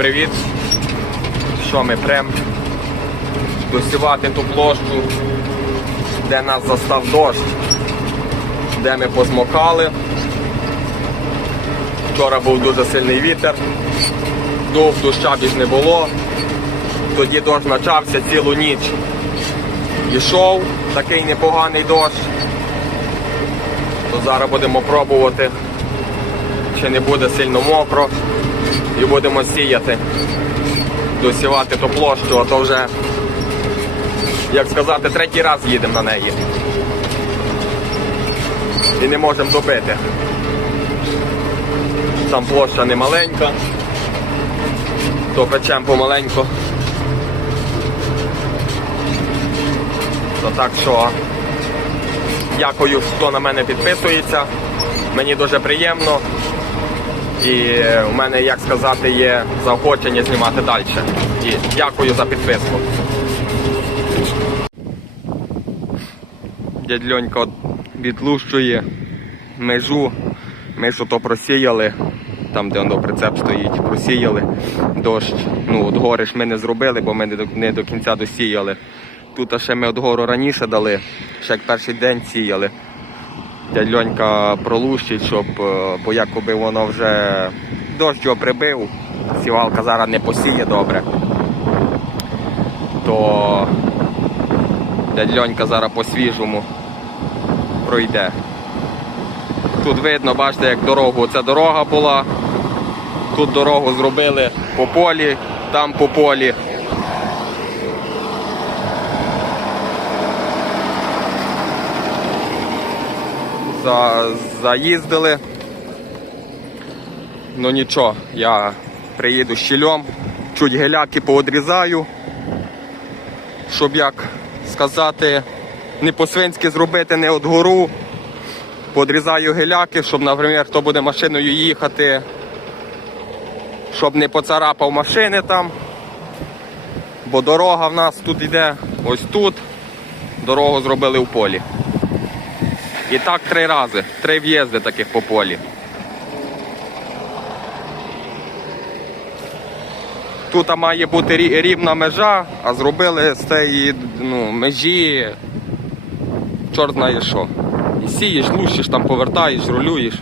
Привіт! Що ми прям досівати ту площу, де нас застав дощ, де ми позмокали. Вчора був дуже сильний вітер, дув доща більш не було. Тоді дощ почався цілу ніч. Ішов такий непоганий дощ. То зараз будемо пробувати, чи не буде сильно мокро і будемо сіяти, досівати ту площу, а то вже, як сказати, третій раз їдемо на неї. І не можемо добити. Там площа не маленька, то печемо помаленьку. То так що дякую, хто на мене підписується. Мені дуже приємно. І у мене, як сказати, є заохочення знімати далі. І дякую за підписку. Дядь відлущує межу. Що то просіяли, там, де воно прицеп стоїть, просіяли дощ. Ну, от гори ж ми не зробили, бо ми не до, не до кінця досіяли. Тут ще ми от гору раніше дали, ще як перший день сіяли дядь Льонька пролущить, щоб, е, бо якоби воно вже дощ прибив, сівалка зараз не посіє добре, то дядь Льонька зараз по-свіжому пройде. Тут видно, бачите, як дорогу. Це дорога була. Тут дорогу зробили по полі, там по полі. За, заїздили. Ну нічого, я приїду щільом, чуть геляки поодрізаю, щоб як сказати, не по-свинськи зробити не от гору. Подрізаю геляки, щоб, наприклад, хто буде машиною їхати, щоб не поцарапав машини там. Бо дорога в нас тут йде ось тут. Дорогу зробили в полі. І так три рази. Три в'їзди таких по полі. Тут має бути рівна межа, а зробили з цієї ну, межі чорт знає що. І сієш, лущиш, там повертаєш, рулюєш.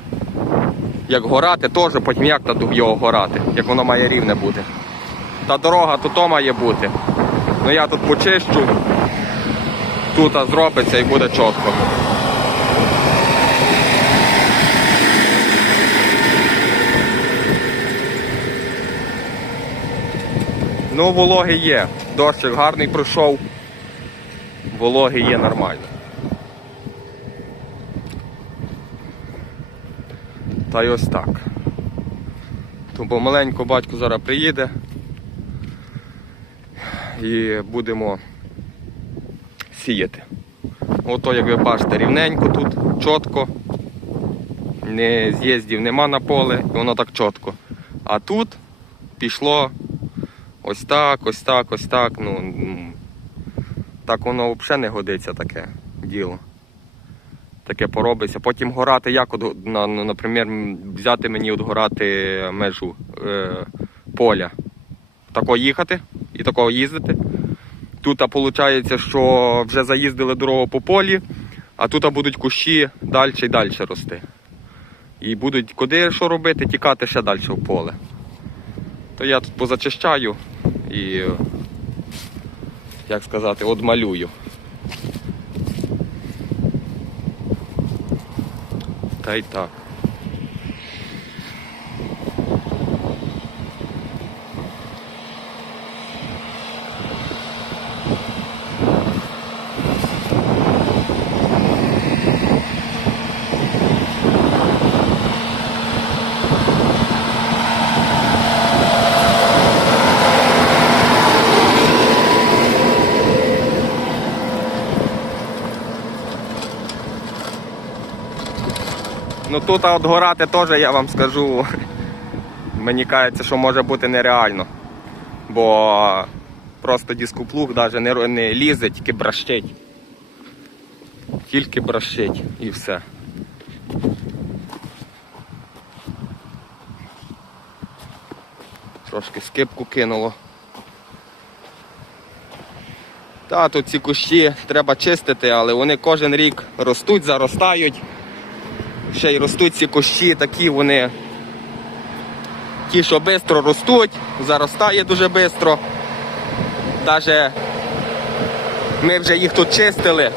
Як горати, теж потім як його горати, як воно має рівне бути. Та дорога тут то має бути. Ну я тут почищу, тут зробиться і буде чітко. Ну, вологи є. Дощик гарний пройшов. Вологи є нормально. Та й ось так. То помаленьку батько зараз приїде і будемо сіяти. Ото, як ви бачите, рівненько тут, чітко. Не з'їздів нема на поле, і воно так чітко. А тут пішло ось так, ось так, ось так. Ну, так воно взагалі не годиться таке діло. Таке поробиться. Потім горати, як, от, на, ну, наприклад, взяти мені от горати межу е, поля. Тако їхати і такого їздити. Тут виходить, що вже заїздили дорогу по полі, а тут будуть кущі далі і далі рости. І будуть куди що робити, тікати ще далі в поле. То я тут позачищаю і, як сказати, одмалюю. Та й так. Ну тут от горати теж я вам скажу. Мені кажеться, що може бути нереально. Бо просто дископлуг навіть не, не лізе, тільки бращить. Тільки бращить і все. Трошки скипку кинуло. Та, тут ці кущі треба чистити, але вони кожен рік ростуть, заростають. Ще й ростуть ці кущі, такі вони. Ті, що швидко ростуть, заростає дуже швидко. Навіть ми вже їх тут чистили.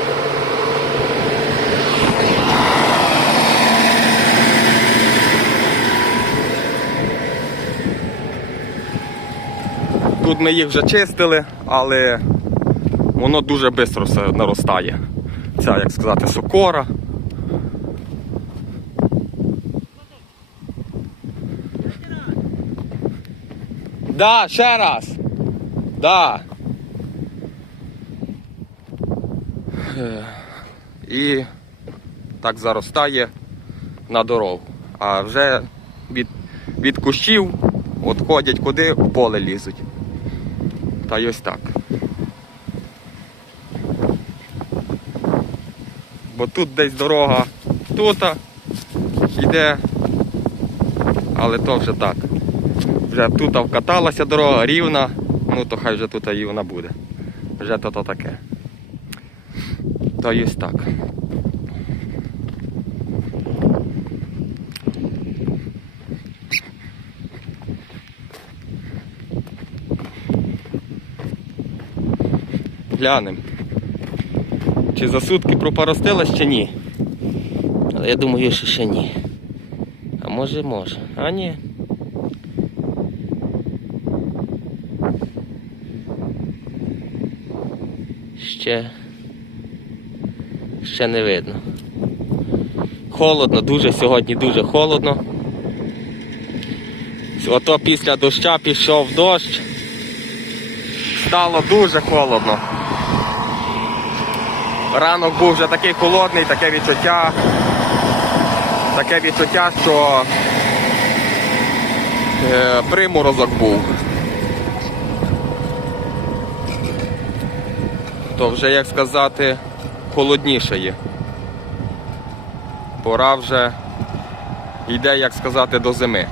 Тут ми їх вже чистили, але воно дуже швидко наростає. Ця, як сказати, сокора. Да, ще раз. Да. І так заростає на дорогу. А вже від, від кущів відходять куди в поле лізуть. Та й ось так. Бо тут десь дорога тут йде, але то вже так. Вже тут вкаталася дорога рівна, ну то хай вже тут і вона буде. Вже то то таке. Та й ось так. Глянемо. Чи за сутки пропоростилась, чи ні? Але я думаю, що ще ні. А може, може. А ні. Ще. Ще не видно. Холодно, дуже сьогодні дуже холодно. Ото після доща пішов дощ. Стало дуже холодно. Ранок був вже такий холодний, таке відчуття. Таке відчуття, що е, приморозок був. То вже, як сказати, холодніше є. Пора вже йде, як сказати, до зими.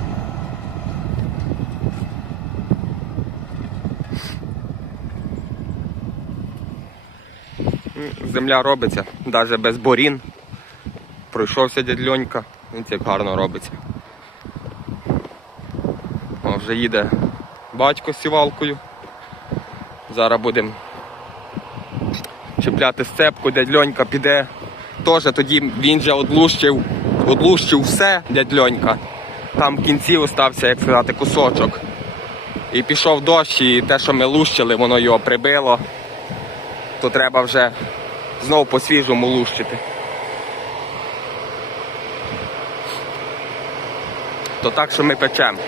Земля робиться, навіть без борін. Пройшовся дядь Льонька, він як гарно робиться. О, вже їде батько з сівалкою. Зараз будемо чіпляти сцепку, дядь Льонька піде. Теж тоді він же одлущив, одлущив все, дядь Льонька. Там в кінці остався, як сказати, кусочок. І пішов дощ, і те, що ми лущили, воно його прибило. То треба вже знову по-свіжому лущити. То так, що ми печемо.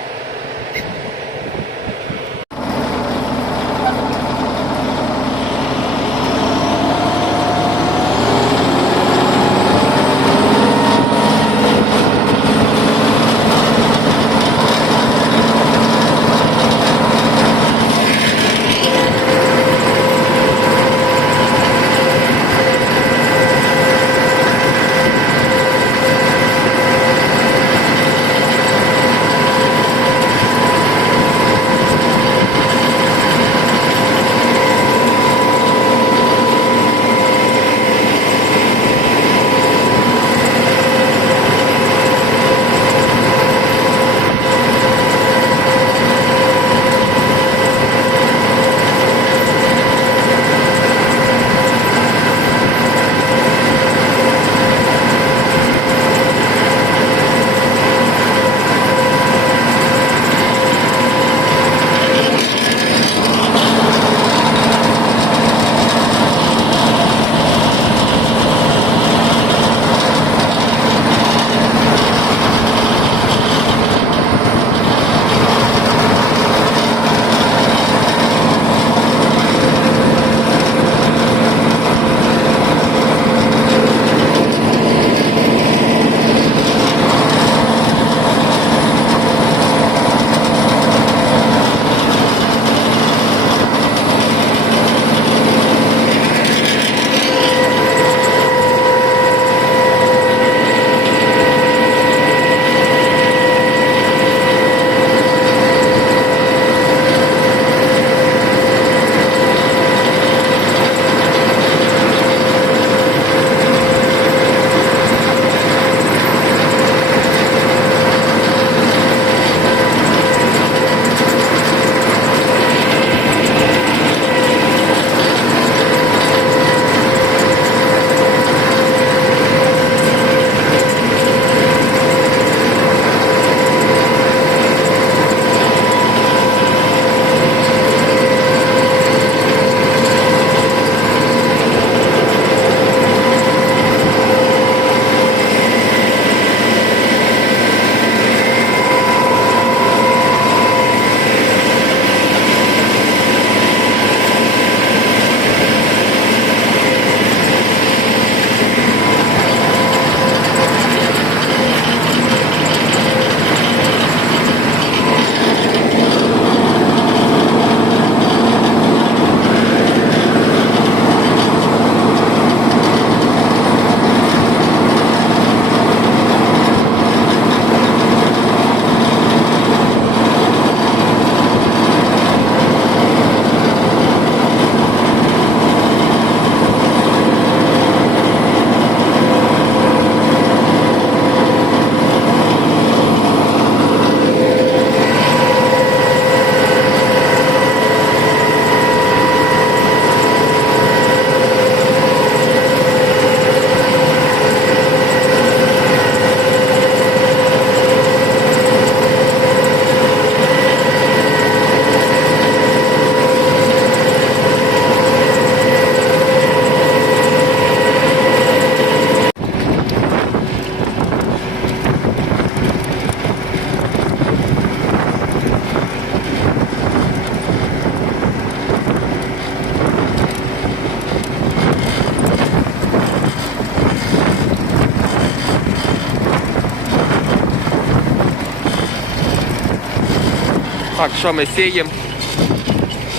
Так, що ми сіємо?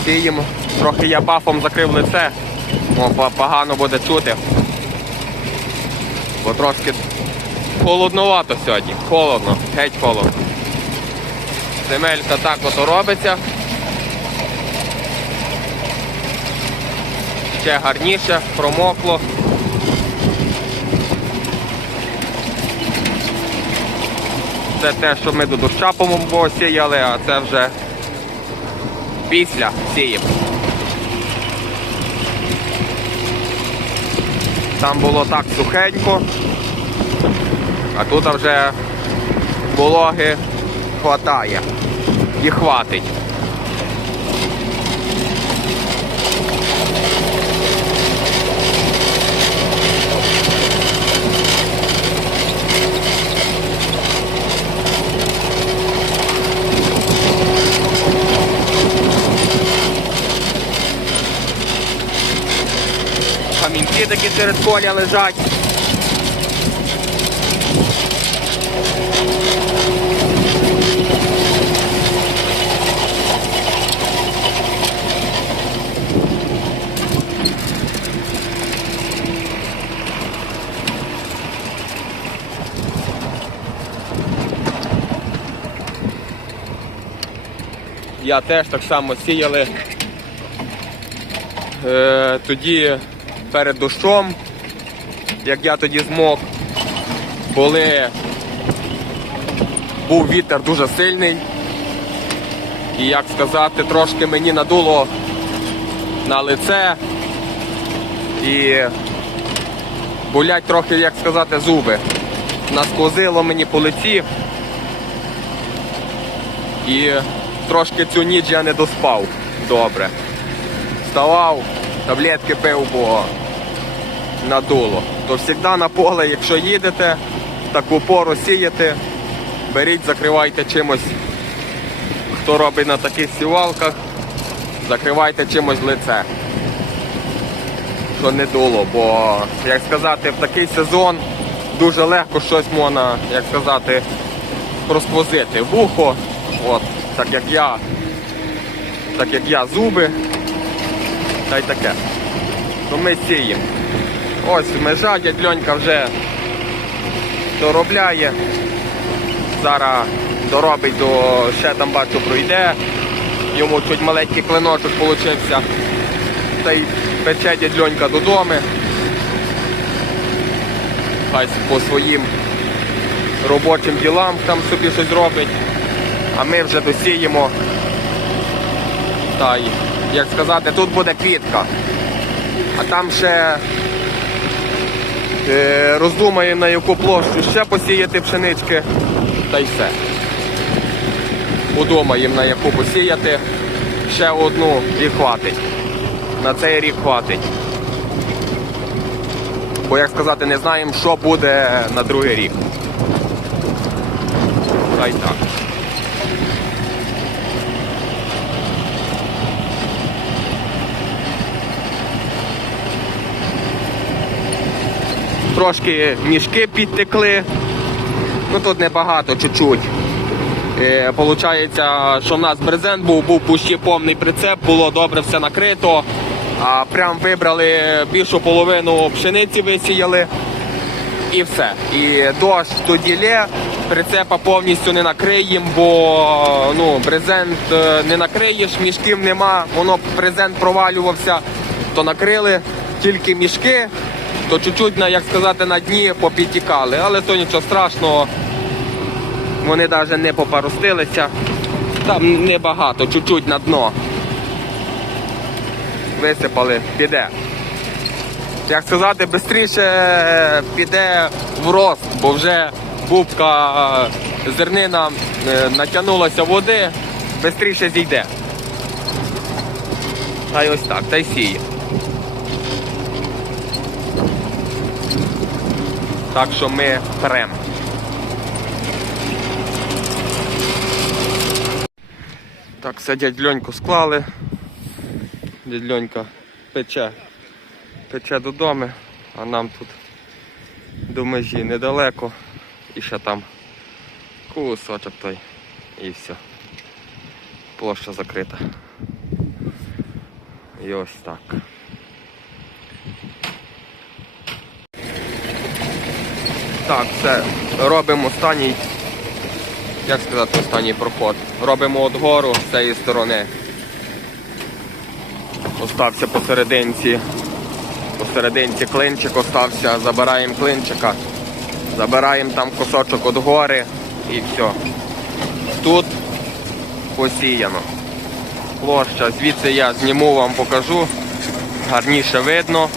Сіємо. Трохи я бафом закрив лице. О, погано буде чути. Бо трошки холодновато сьогодні. Холодно, геть холодно. Земелька так ото робиться. Ще гарніше, промокло. Це те, що ми до доща по сіяли, а це вже після сіємо. Там було так сухенько, а тут вже вологи хватає і хватить. Камінці такі серед поля лежать. Я теж так само сіяли. Е, тоді перед дощом, як я тоді змог, були, був вітер дуже сильний. І як сказати, трошки мені надуло на лице і болять трохи, як сказати, зуби. Насквозило мені по лиці. І трошки цю ніч я не доспав добре. Вставав, таблетки пив, бо надуло. То завжди на поле, якщо їдете, в таку пору сієте, беріть, закривайте чимось. Хто робить на таких сівалках, закривайте чимось лице. Що не дуло, бо, як сказати, в такий сезон дуже легко щось можна, як сказати, просквозити. Вухо, от, так як я, так як я зуби, та й таке. То ми сіємо. Ось межа, дядь вже доробляє. Зараз доробить до ще там бачу пройде. Йому чуть маленький клиночок получився. Та й пече дядь додому. Хай по своїм робочим ділам там собі щось робить. А ми вже досіємо. Та й, як сказати, тут буде квітка. А там ще роздумаємо на яку площу ще посіяти пшенички. Та й все. Подумаємо на яку посіяти. Ще одну і хватить. На цей рік хватить. Бо, як сказати, не знаємо, що буде на другий рік. Та й так. Трошки мішки підтекли. Ну тут небагато, чуть-чуть. Е, Получається, що в нас брезент був, був пущі повний прицеп, було добре все накрито. А прям вибрали більшу половину пшениці висіяли і все. І дощ тоді лє, прицепа повністю не накриємо, бо ну, брезент е, не накриєш, мішків нема, воно брезент провалювався, то накрили тільки мішки, то чуть-чуть, як сказати, на дні попідтікали. Але то нічого страшного. Вони навіть не попаростилися. Там небагато, чуть-чуть на дно. Висипали, піде. Як сказати, швидше піде в рост, бо вже бубка е, зернина е, натягнулася води, швидше зійде. А й ось так, та й сіє. Так що ми прем. Так, все дядь Льоньку склали. Дядь Льонька пече. Пече додому, а нам тут до межі недалеко. І ще там кусочок той. І все. площа закрита. І ось так. Так, все. Робимо останній, як сказати, останній проход. Робимо от гору з цієї сторони. Остався посерединці. Посерединці клинчик остався, забираємо клинчика, забираємо там кусочок від гори і все. Тут посіяно. Площа, звідси я зніму вам покажу. Гарніше видно,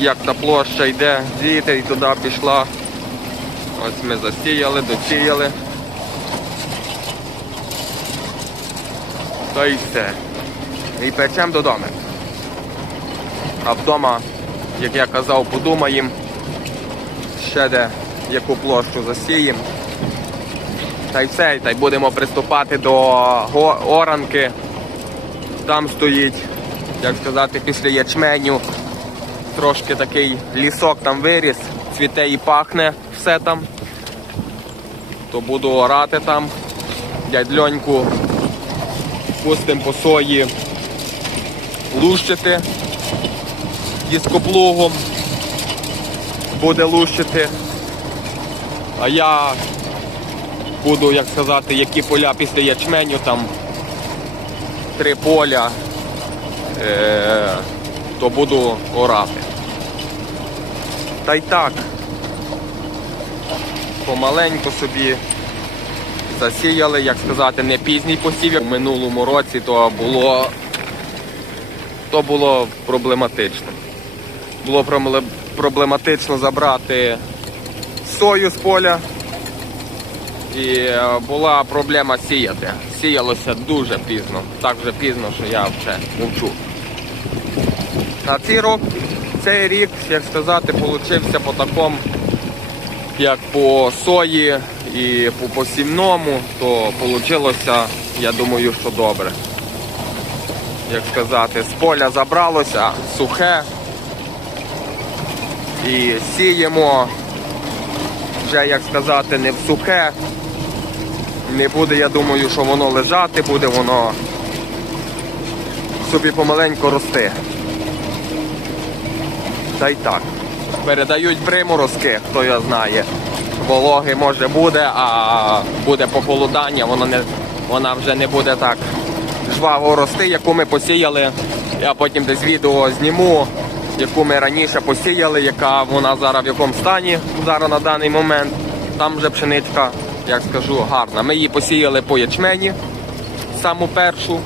як та площа йде звідти і туди пішла. Ось ми засіяли, досіяли. Та й все. І печемо додому. А вдома, як я казав, подумаємо, ще де яку площу засіємо. Та й все, та й будемо приступати до оранки. Там стоїть, як сказати, після ячменю. Трошки такий лісок там виріс, цвіте і пахне все там. То буду орати там. Дядь Льоньку пустим по сої лущити дископлугом. Буде лущити. А я буду, як сказати, які поля після ячменю, там три поля, е- то буду орати. Та й так. Помаленьку собі засіяли, як сказати, не пізній посів. У минулому році то було, то було проблематично. Було проблематично забрати сою з поля. І е, була проблема сіяти. Сіялося дуже пізно. Так вже пізно, що я вже мовчу. А цей рок, цей рік, як сказати, получився по такому, як по сої і по посівному, то вийшло, я думаю, що добре. Як сказати, з поля забралося сухе. І сіємо вже, як сказати, не в сухе. Не буде, я думаю, що воно лежати, буде воно собі помаленьку рости. Та й так. Передають приморозки, хто його знає. Вологи може буде, а буде похолодання, воно не, вона вже не буде так жваво рости, яку ми посіяли. Я потім десь відео зніму, яку ми раніше посіяли, яка вона зараз в якому стані зараз на даний момент. Там вже пшеничка, як скажу, гарна. Ми її посіяли по ячмені, саму першу.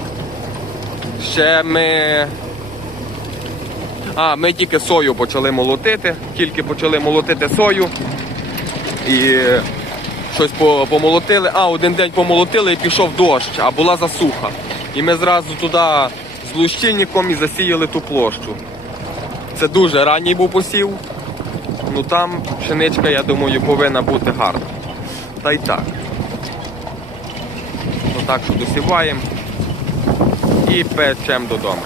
Ще ми а, ми тільки сою почали молотити, тільки почали молотити сою. І щось помолотили. А, один день помолотили і пішов дощ, а була засуха. І ми зразу туди з лущильником і засіяли ту площу. Це дуже ранній був посів. Ну там пшеничка, я думаю, повинна бути гарна. Та й так. Ну так що досіваємо і печемо додому.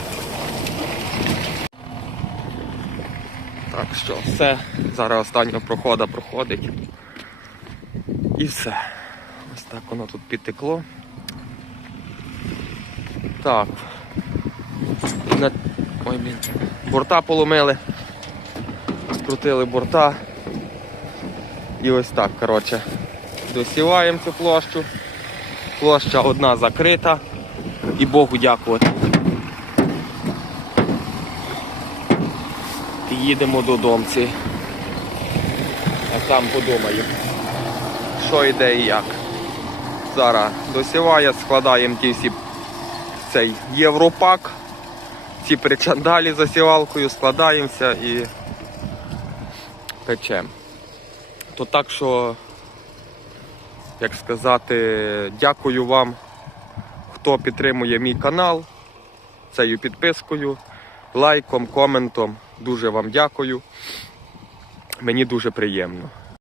Так що, все. Зараз останнього прохода проходить. І все. Ось так воно тут підтекло. Так. На... Ой, блін. Борта поломили. Скрутили борта. І ось так, коротше. Досіваємо цю площу. Площа одна закрита. І Богу дякувати. Їдемо додому. А там подумаємо, що йде і як. Зараз досіває, складаємо ті всі цей європак, ці причандалі за сівалкою, складаємося і печемо. То так що, як сказати, дякую вам, хто підтримує мій канал цією підпискою, лайком, коментом. Дуже вам дякую. Мені дуже приємно.